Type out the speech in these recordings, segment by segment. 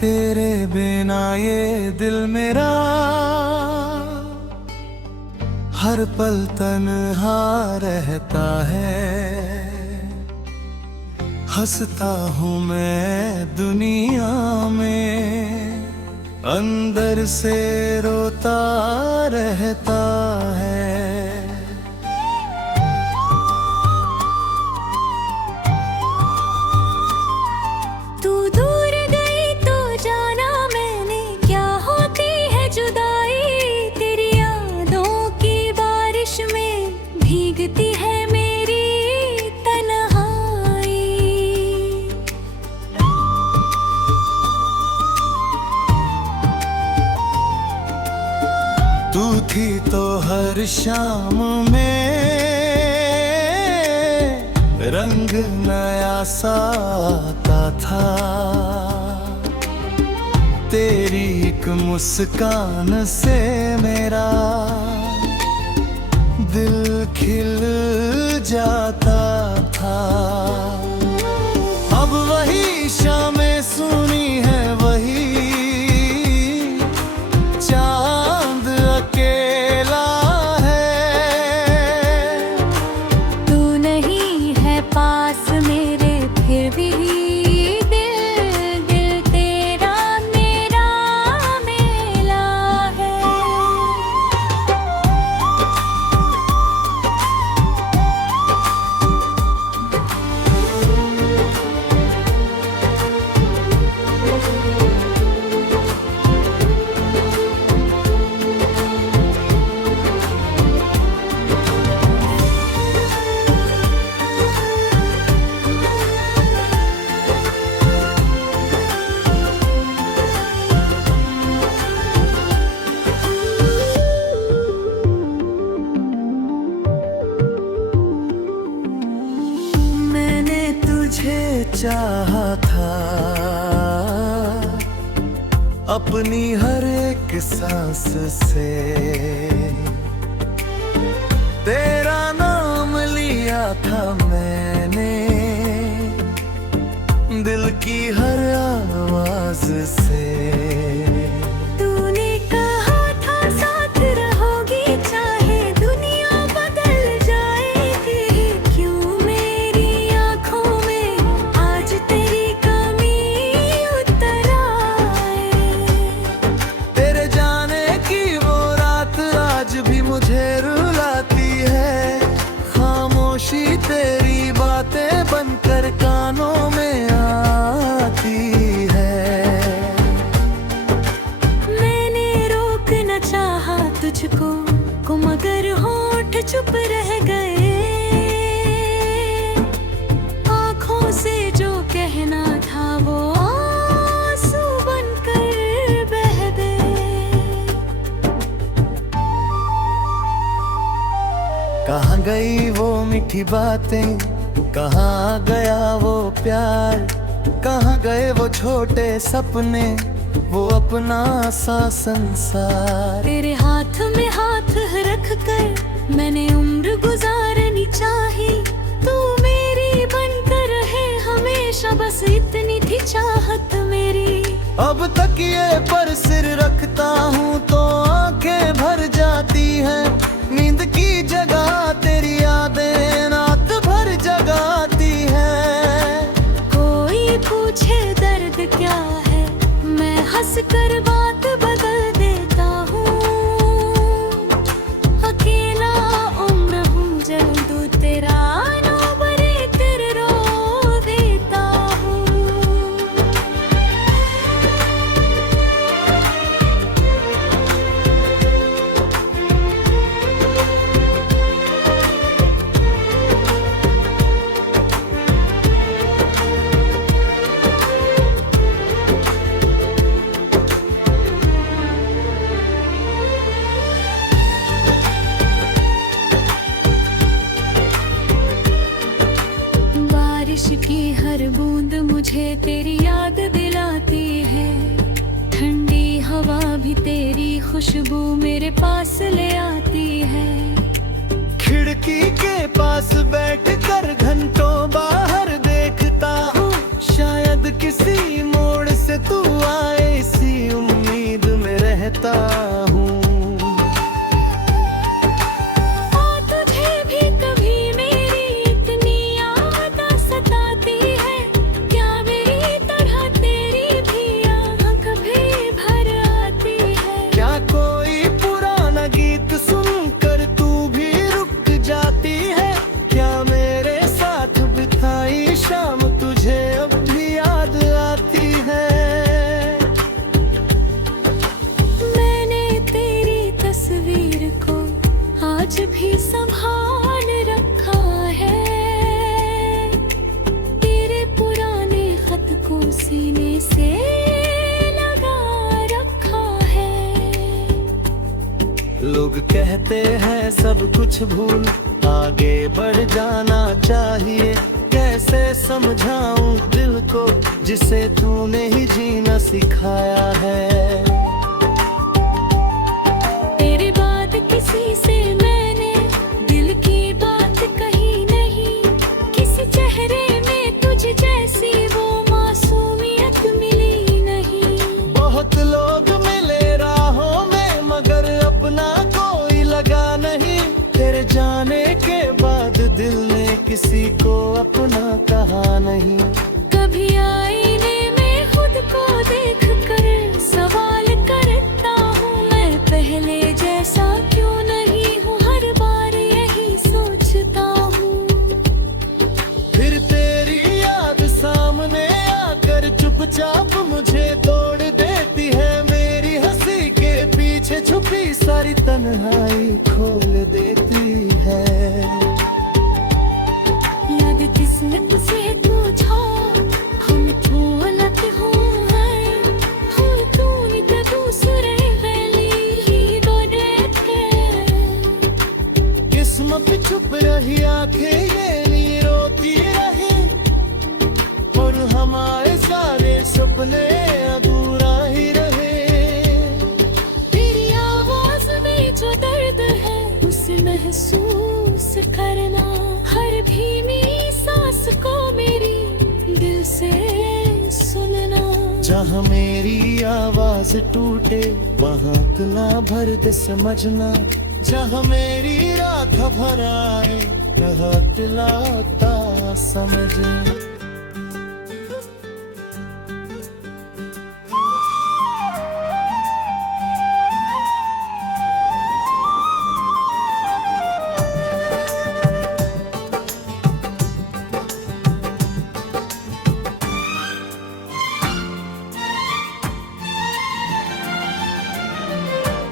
तेरे बिना ये दिल मेरा हर पल तन्हा रहता है। हंसता हूँ मैं दुनिया में, अंदर से रोता रहता है। तू दूर गई तो जाना मैंने क्या होती है जुदाई। तेरी यादों की बारिश में भीगती है मेरी तन्हाई। तू थी तो हर शाम में रंग नया सा आता था। तेरी एक मुस्कान से मेरा दिल खिल जाता था। अब वही शामें सुनी है, वही चांद अकेला है। तू नहीं है पास मेरे फिर भी दिल दिल तेरा मेरा मेला है। मैंने तुझे चाहा था, अपनी हर एक सांस से तेरा नाम लिया था मैंने, दिल की हर आवाज से। तूने कहा था साथ रहोगी चाहे दुनिया बदल जाएगी। क्यों मेरी आंखों में आज तेरी कमी उतर आए। तेरे जाने की वो रात आज भी मुझे रुलाती है। खामोशी तेरी बातें बनकर कानों में आती है। मैंने रोकना चाहा तुझको मगर होंठ चुप रह गए। आँखों से जो कहना था वो आंसू बनकर बह गए। कहाँ गई वो मीठी बातें, कहाँ गया वो प्यार, कहाँ गए वो छोटे सपने, वो अपना सा संसार। तेरे हाथ में हाथ रख कर मैंने उम्र गुजारनी चाही। तू मेरी बनकर रहे हमेशा, बस इतनी थी चाहत मेरी। अब तक ये पर सिर रखता हूँ तो आंखें भर जाती हैं। नींद की जगह तेरी यादें रात भर जगाती हैं। कोई पूछे दर्द क्या है, मैं हंस कर बात बदल देता हूँ। अकेला उम्र हूँ जल्दू तेरा नौबरे तेरे रो देता हूँ। बारिश की हर बूंद मुझे तेरी याद दिलाती है। ठंडी हवा भी तेरी खुशबू मेरे पास ले आती है। खिड़की के पास बैठ कर घंटों बाहर देखता हूँ, शायद किसी मोड़ से तू आए। कहते हैं सब कुछ भूल आगे बढ़ जाना चाहिए। कैसे समझाऊं दिल को जिसे तूने ही जीना सिखाया है। तेरे बाद किसी से मैंने दिल की बात कही नहीं, किसी चेहरे में तुझ जैसी वो मासूमियत मिली नहीं। बहुत लोग मिले राहों में मगर अपना कोई लगा नहीं। तेरे जाने के बाद दिल ने किसी को अपना कहा नहीं। कभी आईने में खुद को देख कर सवाल करता हूँ मैं, पहले जैसा क्यों नहीं हूँ, हर बार यही सोचता हूँ। फिर तेरी याद सामने आकर चुपचाप मुझे तोड़ देती है। मेरी हंसी के पीछे छुपी सारी तन्हाई खोल देती है। याद किस्मत से तुझा हम तो अलग हुए हो, तूने तो दूसरे गली ही दौड़ते। किस्मत चुप रही आंखें ये नहीं रोती रही और हमारे सारे सपने अधूरा ही रहे। तेरी आवाज में जो दर्द है उसे महसूस करना, हर भीनी सांस को मेरी दिल से सुनना। जहाँ मेरी आवाज टूटे वहाँ तुला भर दे समझना। जहाँ मेरी रात भराए वहाँ दिलाता समझना।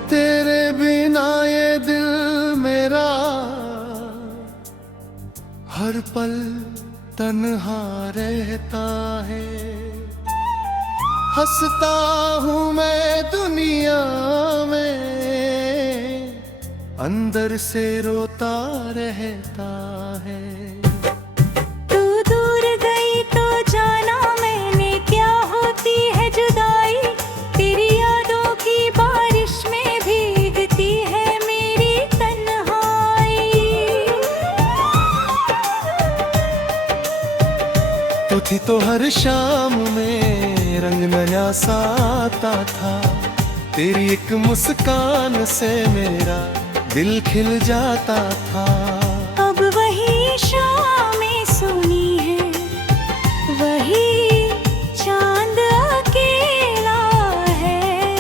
तेरे बिना ये दिल मेरा हर पल तन्हा रहता है। हंसता हूँ मैं दुनिया में, अंदर से रोता रहता है। तू दूर गई तो जाना मैंने क्या होती है जुदाई, तेरी यादों की बारिश में भीगती है मेरी तन्हाई। तू थी तो हर शाम में रंग नया सा आता था। तेरी एक मुस्कान से मेरा दिल खिल जाता था। अब वही शामें सुनी है, वही चांद अकेला है।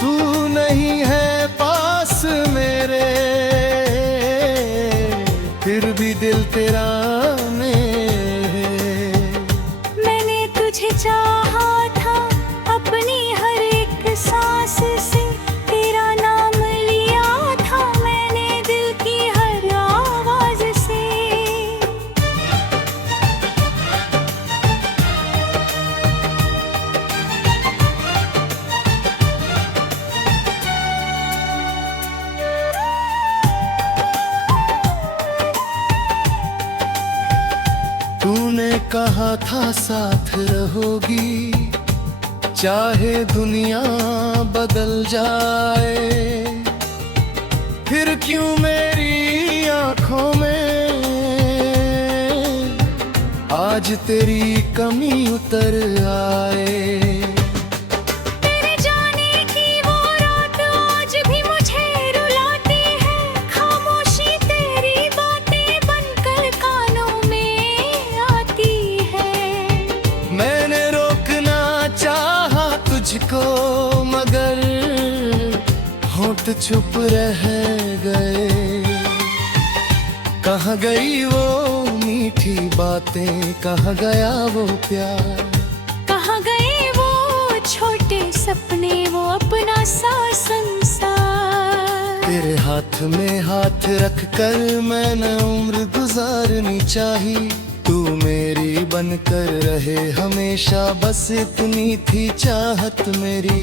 तू नहीं है पास मेरे फिर भी दिल तेरा में है। मैंने तुझे चाहा था अपनी हर एक सांस से, तेरा नाम लिया था मैंने दिल की हर आवाज से। तूने कहा था साथ रहोगी चाहे दुनिया बदल जाए। फिर क्यों मेरी आंखों में आज तेरी कमी उतर आए। तेरे जाने की वो रात आज भी मुझे रुलाती है, खामोशी तेरी बातें बनकर कानों में आती है। मैंने रोकना चाहा तुझको मगर होंठ चुप रह गए। कहाँ गई वो मीठी बातें, कहाँ गया वो प्यार, कहाँ गए वो छोटे सपने, वो अपना सा संसार। तेरे हाथ में हाथ रख कर मैंने उम्र गुजारनी चाही। तू मेरी बनकर रहे हमेशा, बस इतनी थी चाहत मेरी।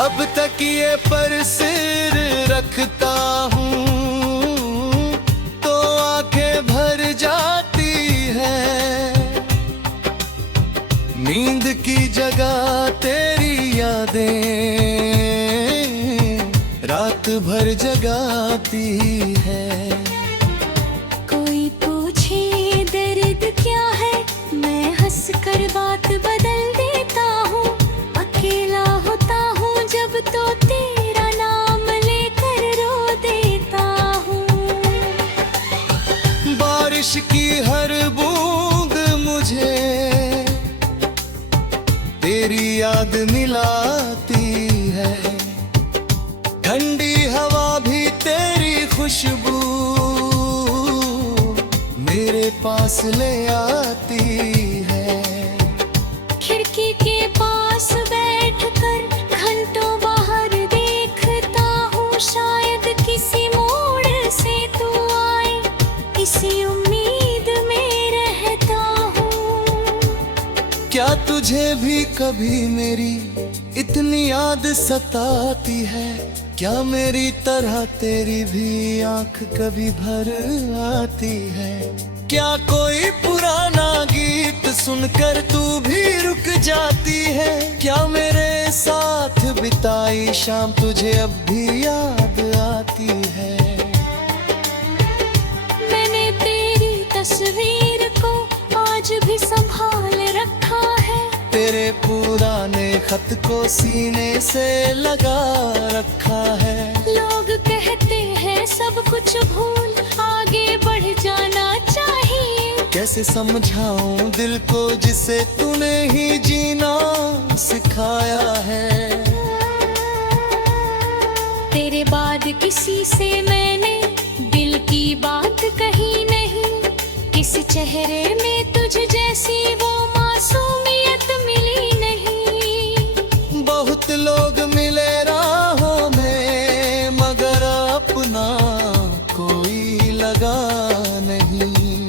अब तक ये पर सिर रखता हूँ तो आंखें भर जाती है। नींद की जगह तेरी यादें रात भर जगाती है। कोई पूछे दर्द क्या है, मैं हंस कर बात बदल देता हूँ। अकेला होता हूँ जब तो तेरा नाम लेकर रो देता हूँ। बारिश की हर बूंद मुझे तेरी याद मिलाती है। ठंडी हवा भी तेरी खुशबू मेरे पास ले आती है। खिड़की के पास बैठकर घंटों बाहर देखता हूँ। शायद किसी मोड़ से तू आए, इसी उम्मीद में रहता हूँ। क्या तुझे भी कभी मेरी इतनी याद सताती है? क्या मेरी तरह तेरी भी आंख कभी भर आती है? क्या कोई पुराना गीत सुनकर तू भी रुक जाती है? क्या मेरे साथ बिताई शाम तुझे अब भी याद आती है? मैंने तेरी तस्वीर को आज भी संभाल रखा है। तेरे पुराने खत को सीने से लगा रखा है। लोग कहते हैं सब कुछ भूल आगे बढ़ जाना चाहिए। कैसे समझाऊं दिल को जिसे तूने ही जीना सिखाया है। तेरे बाद किसी से मैंने दिल की बात कही नहीं। किस चेहरे में तुझ जैसी वो मासूमियत मिली नहीं। बहुत लोग मिले राहों में मगर अपना कोई लगा नहीं।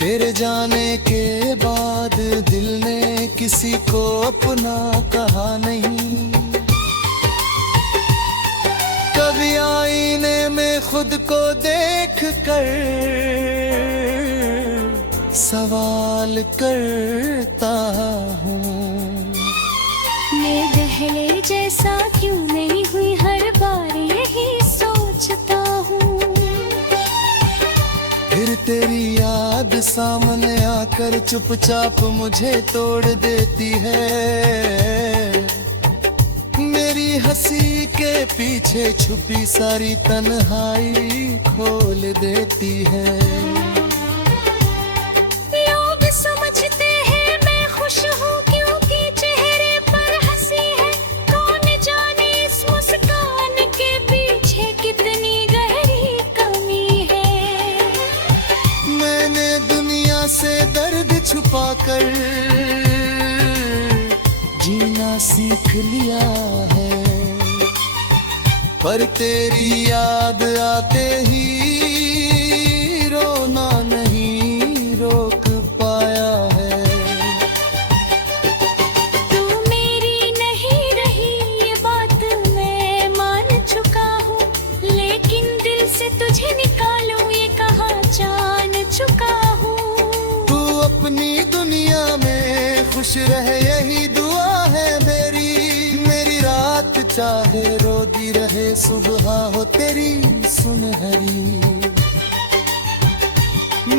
तेरे जाने के बाद दिल ने किसी को अपना कहा नहीं। कभी आईने में खुद को देख कर सवाल करता हूँ। मैं पहले जैसा क्यों नहीं हुई, हर बार यही सोचता हूँ। फिर तेरी याद सामने आकर चुपचाप मुझे तोड़ देती है। मेरी हंसी के पीछे छुपी सारी तन्हाई खोल देती है। लोग समझते हैं मैं खुश हूँ क्योंकि चेहरे पर हंसी है। कौन जाने इस मुस्कान के पीछे कितनी गहरी कमी है। मैंने दुनिया से दर्द छुपाकर जीना सीख लिया है। पर तेरी याद आते ही रोना नहीं रोक पाया है। तू मेरी नहीं रही ये बात मैं मान चुका हूँ। लेकिन दिल से तुझे निकालूं ये कहाँ जान चुका हूँ। तू अपनी दुनिया में खुश रहे यही दुआ है मेरी। मेरी रात चाहे रोदी रहे सुबह हो तेरी सुनहरी।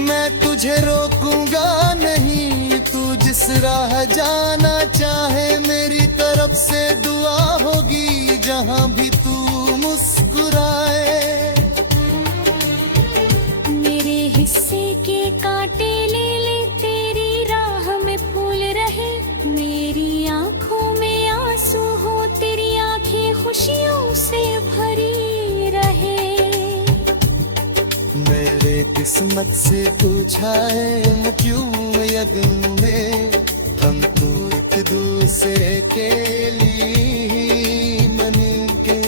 मैं तुझे रोकूंगा नहीं, तू जिस राह जाना चाहे मेरी तरफ से दुआ होगी जहां भी तू मुस्कुराए। मेरे हिस्से के कांटे ले ले, तेरी राह में फूल रहे। मेरी आंखों में आंसू हो, तेरी आंखें खुशियों से भरी रहे। मेरे किस्मत से पूछाए क्यों यज्ञ में हम तो एक दूसरे के लिए मन के।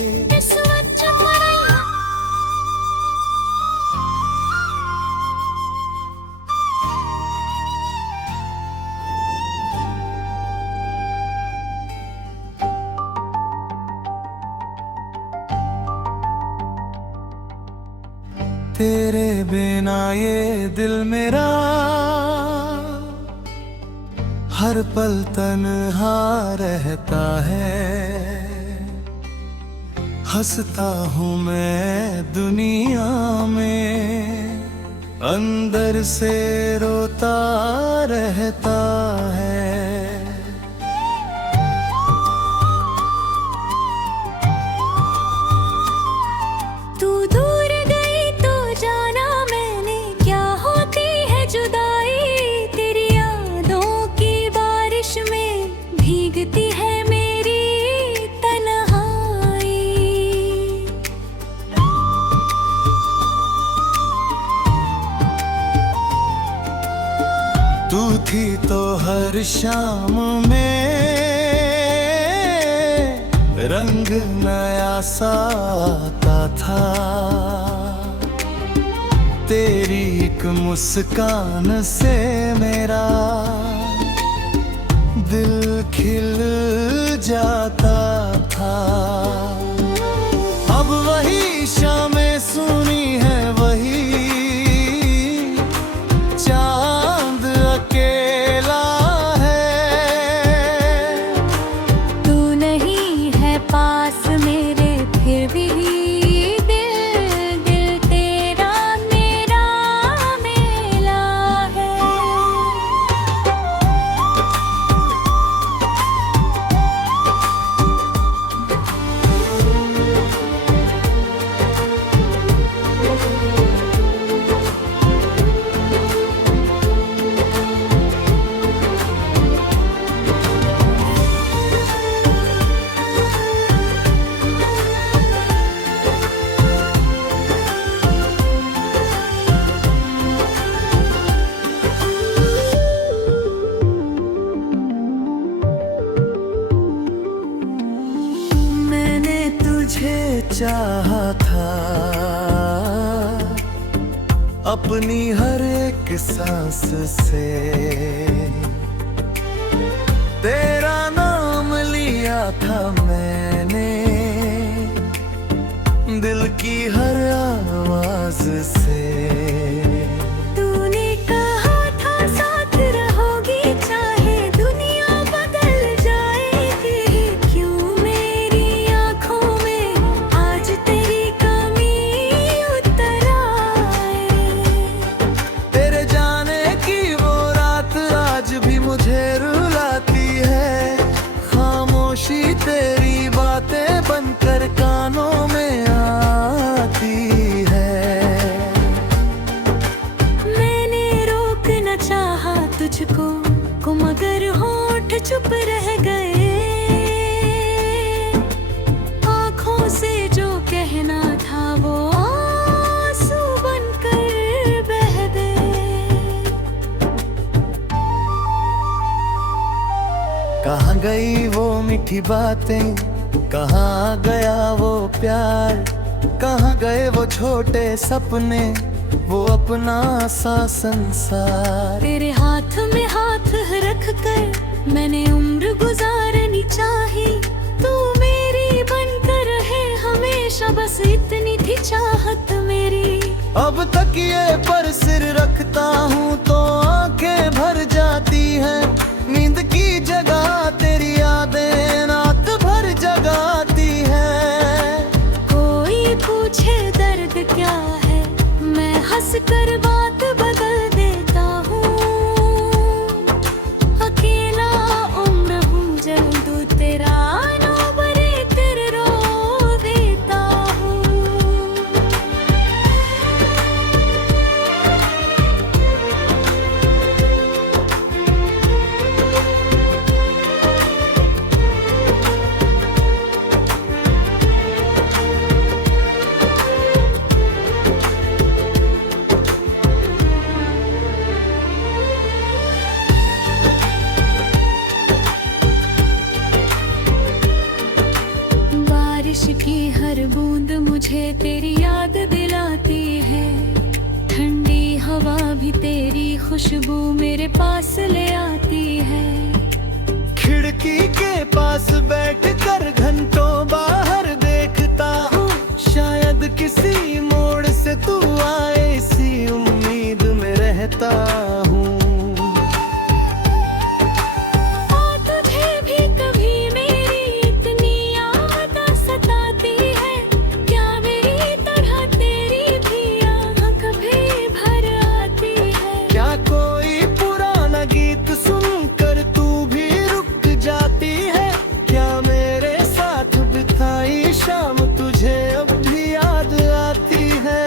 तेरे बिना ये दिल मेरा हर पल तन्हा रहता है। हंसता हूँ मैं दुनिया में, अंदर से रोता रहता है। तू दूर गई तो जाना मैंने क्या होती है जुदाई। तेरी यादों की बारिश में भीगती है मेरी तन्हाई। तू थी तो हर शाम में रंग नया सा आता था। तेरी एक मुस्कान से मेरा दिल खिल जाता था। अब वही शामें सुनी है, वही चांद अकेला है। तू नहीं है पास मेरे फिर भी दिल तेरा मेरा मेला है। मैंने तुझे चाहा था, अपनी हर एक सांस से तेरा नाम लिया था मैंने, दिल की हर आवाज से। तूने कहा था साथ रहोगी चाहे दुनिया बदल जाएगी। क्यों मेरी आँखों में आज तेरी कमी उतर आए। तेरे जाने की वो रात आज भी मुझे रुलाती है। खामोशी तेरी बातें बनकर कानों में आती है। मैंने रोकना चाहा तुझको मगर होंठ चुप रह गए। आँखों से जो कहना था वो आंसू बनकर बह गए। कहाँ गई वो मीठी बातें, कहाँ गया वो प्यार, कहाँ गए वो छोटे सपने, वो अपना सा संसार। तेरे हाथ में हाथ रख कर मैंने उम्र गुजारनी चाही। तू मेरी बनकर रहे हमेशा, बस इतनी थी चाहत मेरी। अब तक ये पर सिर रखता हूँ तो आंखें भर जाती हैं। नींद की जगह तेरी यादें रात भर जगाती हैं। कोई पूछे दर्द क्या है, मैं हंस कर बात बदल देता हूँ। अकेला उम्र हूँ जल्दू तेरा नौबरे कर रो देता हूँ। बारिश की हर बूंद मुझे तेरी याद दिलाती है। ठंडी हवा भी तेरी खुशबू मेरे पास ले आती है। खिड़की के पास बैठ कर घंटों बाहर देखता हूँ। शायद किसी मोड़ से तू आए रहता हूँ। तुझे भी कभी मेरी इतनी याद सताती है क्या? मेरी तरह तेरी भी आँख कभी भर आती है क्या कोई पुराना गीत सुनकर तू भी रुक जाती है? क्या मेरे साथ बिताई शाम तुझे अब भी याद आती है?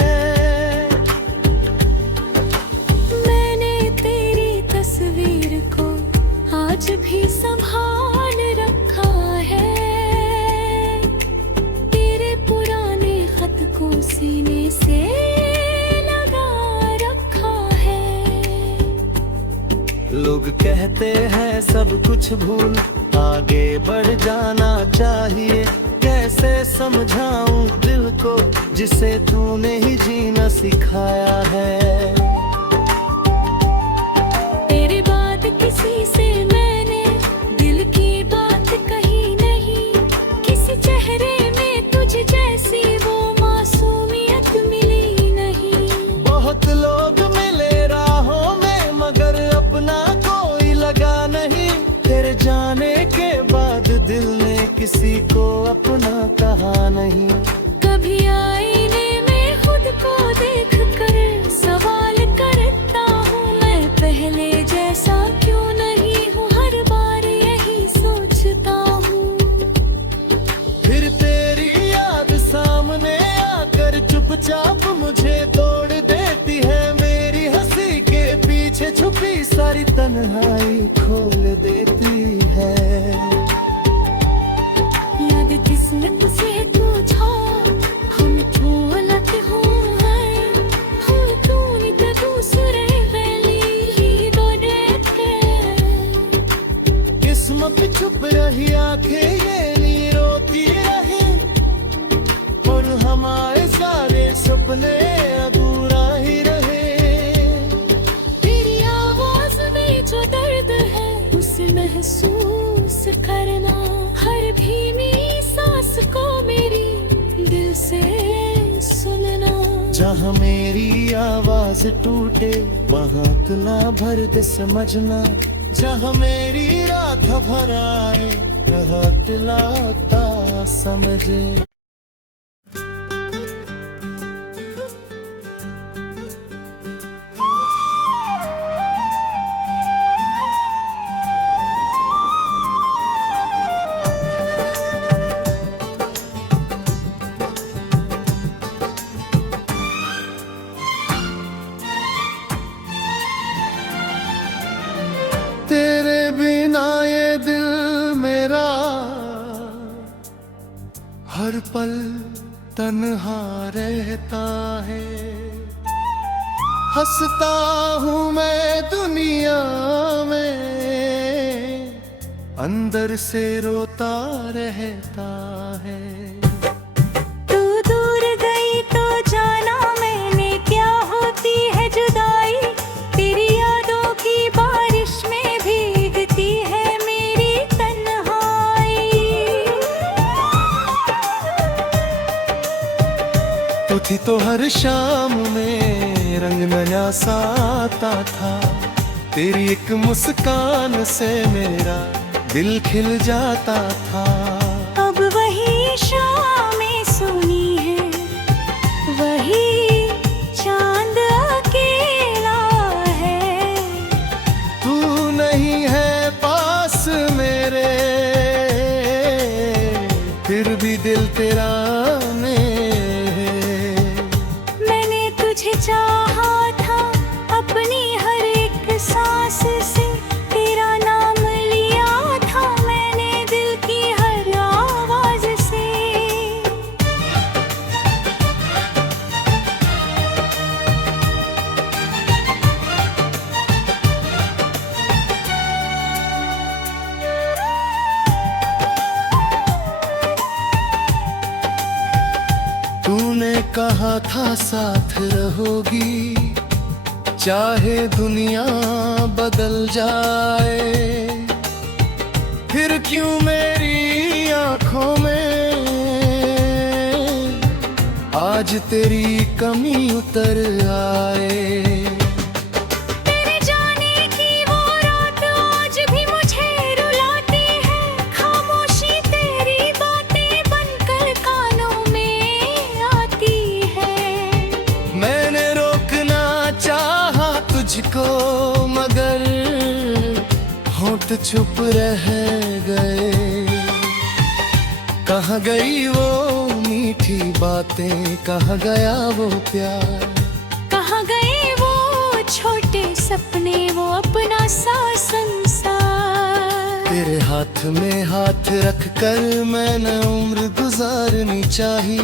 मैंने तेरी तस्वीर को आज भी संभाल रखा है, तेरे पुराने खत को सीने से लगा रखा है। लोग कहते हैं सब कुछ भूल आगे बढ़ जाना चाहिए। कैसे समझाऊं दिल को जिसे तूने ही जीना सिखाया है? तेरी बात किसी से मैंने दिल की बात कही नहीं, किसी चेहरे में तुझ जैसी वो मासूमियत मिली नहीं। बहुत लोग मिले राहों में मगर अपना कोई लगा नहीं। तेरे जाने के बाद दिल ने किसी को अपना कहा नहीं। कभी आईने में खुद को देख कर सवाल करता हूँ मैं, पहले जैसा क्यों नहीं हूँ, हर बार यही सोचता हूँ। फिर तेरी याद सामने आकर चुपचाप मुझे तोड़ देती है। मेरी हंसी के पीछे छुपी सारी तन्हाई खोल देती है। याद किस्मत से तुझा हम थोलत हैं, हम तूने तो दूसरे वेली ही दो देखे। किस्मत चुप रही आंखें ये नहीं रोती रही, और हमारे सारे सपने अधूरा ही रहे। तेरी आवाज में जो दर्द है उसे महसूस करना, हर भीनी सांस को मेरी दिल से सुनना। जहाँ मेरी आवाज टूटे वहाँ तुला भर दे समझना। जहाँ मेरी रात भर आए वहाँ दिलाता समझे। तेरे बिना ये दिल मेरा हर पल तन्हा रहता है। हंसता हूँ मैं दुनिया में, अंदर से रोता रहता है। तू दूर गई तो जाना मैंने क्या होती है जुदाई, तेरी यादों की बारिश में भीगती है मेरी तन्हाई। तू थी तो हर शाम में रंग नया सा आता था। तेरी एक मुस्कान से मेरा दिल खिल जाता था। अब वही शामें सुनी है, वही चांद अकेला है। तू नहीं है पास मेरे, फिर भी दिल तेरा में है। मैंने तुझे चाहा था अपनी हर एक सांस से, तेरा नाम लिया था मैंने दिल की हर आवाज से। तूने कहा था साथ रहोगी, चाहे दुनिया बदल जाए। फिर क्यों मेरी आंखों में आज तेरी कमी उतर आए। चुप रह गए। कहाँ गई वो मीठी बातें, कहाँ गया वो प्यार, कहाँ गए वो छोटे सपने, वो अपना सा संसार। तेरे हाथ में हाथ रख कर मैंने उम्र गुजारनी चाही,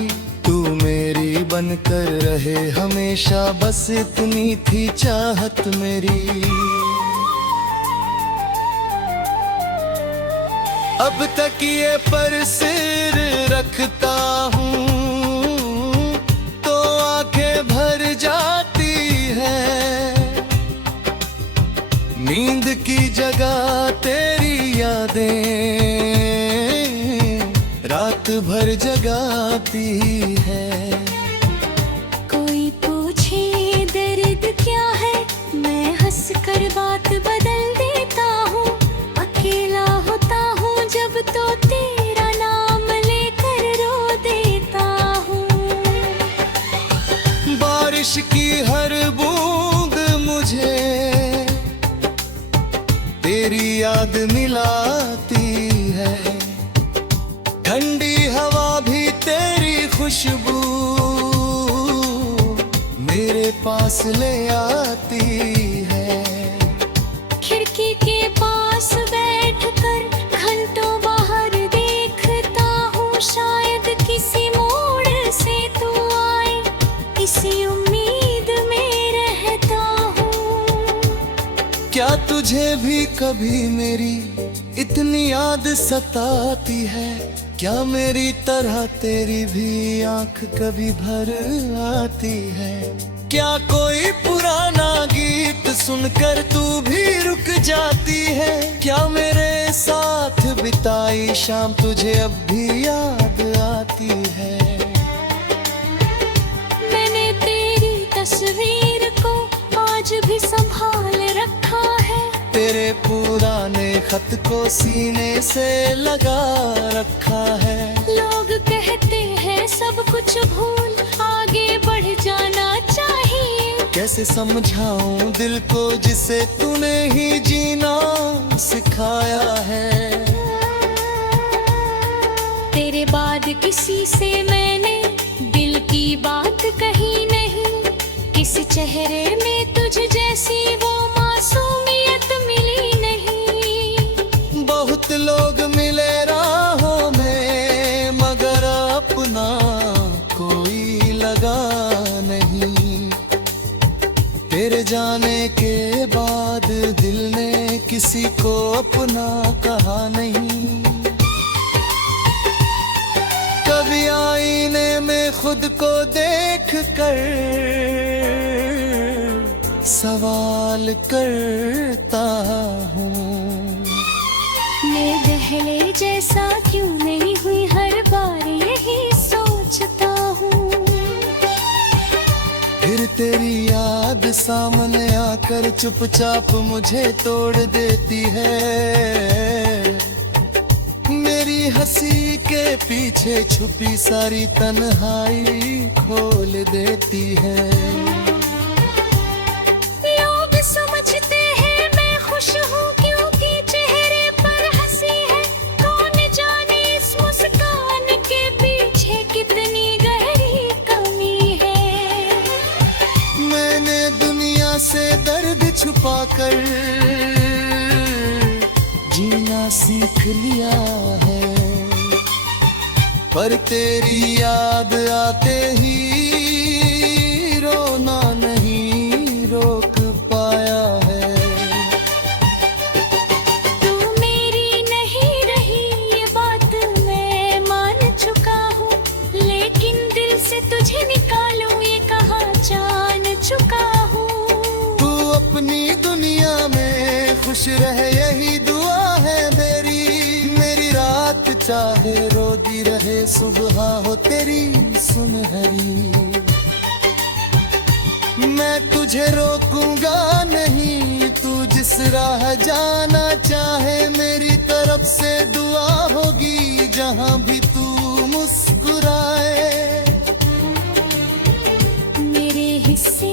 तू मेरी बनकर रहे हमेशा, बस इतनी थी चाहत मेरी। अब तक ये पर सिर रखता हूँ तो आंखें भर जाती है, नींद की जगह तेरी यादें रात भर जगाती है। कोई पूछे दर्द क्या है, मैं हंस कर बात बदल देता हूँ। अकेला होता हूँ जब तो तेरा नाम लेकर रो देता हूँ। बारिश की हर बूंद मुझे तेरी याद मिलाती है, ठंडी हवा भी तेरी खुशबू मेरे पास ले आती है। खिड़की के पास बैठकर घंटों बाहर देखता हूँ, शायद किसी मोड़ से तू आए, इसी उम्मीद में रहता हूँ। क्या तुझे भी कभी मेरी इतनी याद सताती है, क्या मेरी तरह तेरी भी आंख कभी भर आती है? क्या कोई पुराना गीत सुनकर तू भी रुक जाती है, क्या मेरे साथ बिताई शाम तुझे अब भी याद आती है? मैंने तेरी तस्वीर को आज भी संभाल रखा है, तेरे पुराने खत को सीने से लगा रखा है। लोग कहते हैं सब कुछ भूल आगे बढ़ जाना चाहिए, कैसे समझाऊं दिल को जिसे तूने ही जीना सिखाया है। तेरे बाद किसी से मैंने दिल की बात कही नहीं, किसी चेहरे में तुझ जैसी वो मासूमियत मिली नहीं। बहुत लोग मिले राहों में मगर अपना कोई लगा नहीं, तेरे जाने के बाद दिल ने किसी को अपना कहा नहीं। कभी आईने में खुद को देख कर सवाल करता हूँ, मैं पहले जैसा क्यों नहीं हुई, हर बार यही सोचता हूँ। फिर तेरी याद सामने आकर चुपचाप मुझे तोड़ देती है, मेरी हंसी के पीछे छुपी सारी तन्हाई खोल देती है। लोग समझते हैं मैं खुश हूँ क्योंकि चेहरे पर हंसी है, कौन जाने इस मुस्कान के पीछे कितनी गहरी कमी है। मैंने दुनिया से दर्द छुपाकर जीना सीख लिया है, पर तेरी याद आते ही रोना नहीं रोक पाया है। तू मेरी नहीं रही ये बात मैं मान चुका हूँ, लेकिन दिल से तुझे निकालूं ये कहाँ जान चुका हूँ। तू अपनी दुनिया में खुश रहे यही दुआ है मेरी रात चाहे रोती रहे सुबह हो तेरी सुनहरी। मैं तुझे रोकूंगा नहीं, तू जिस राह जाना चाहे मेरी तरफ से दुआ होगी, जहां भी तू मुस्कुराए। मेरे हिस्से